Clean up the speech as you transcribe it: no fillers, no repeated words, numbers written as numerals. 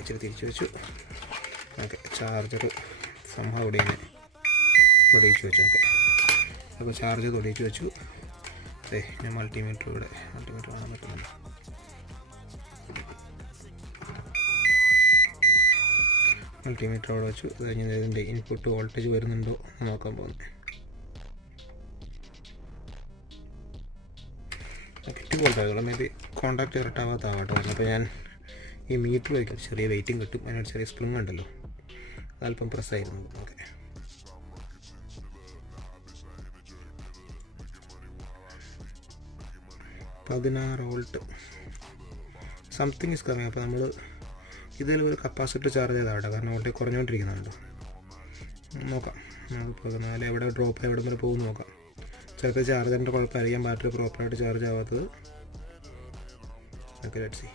ഇച്ചിരി തിരിച്ചു വെച്ചു. ഓക്കെ, ചാർജർ സംഭവം ഇവിടെ ഇങ്ങനെ തൊടിയിച്ച് വെച്ചു. ഓക്കെ, അപ്പോൾ ചാർജർ തൊടിയിച്ച് വെച്ചു. ഞാൻ മൾട്ടിമീറ്റർ കാണാൻ പറ്റുന്നുണ്ട്. മൾട്ടിമീറ്റർ അവിടെ വെച്ചു. അത് കഴിഞ്ഞ് ഇതിൻ്റെ ഇൻപുട്ട് വോൾട്ടേജ് വരുന്നുണ്ടോ നോക്കാൻ പോകുന്നത്. ഓക്കെ, 2 വോൾട്ട് ആകുള്ളൂ. മേ ബി കോൺടാക്റ്റ് കറക്റ്റ് ആവാത്താവട്ടോ. അപ്പോൾ ഞാൻ ഈ മീറ്റർ വയ്ക്കും, ചെറിയ വെയിറ്റിംഗ് കിട്ടും. അതിനൊരു ചെറിയ സ്പ്രിങ് ഉണ്ടല്ലോ, അല്പം പ്രസ്സായിരുന്നു. Okay, 16 volt something is coming. അപ്പോൾ നമ്മൾ ഇതിൽ ഒരു കപ്പാസിറ്റർ ചാർജ് ചെയ്താവട്ടെ, കാരണം വോൾട്ടേജ് കുറഞ്ഞുകൊണ്ടിരിക്കുന്നുണ്ട്. നോക്കാം, നമുക്ക് 14 എവിടെ ഡ്രോപ്പ് എവിടെ വരെ പോകും നോക്കാം. ചിലപ്പോൾ ചാർജറിൻ്റെ കുഴപ്പമായിരിക്കാം, ബാറ്ററി പ്രോപ്പറായിട്ട് ചാർജ് ആവാത്തത്. Okay, let's see.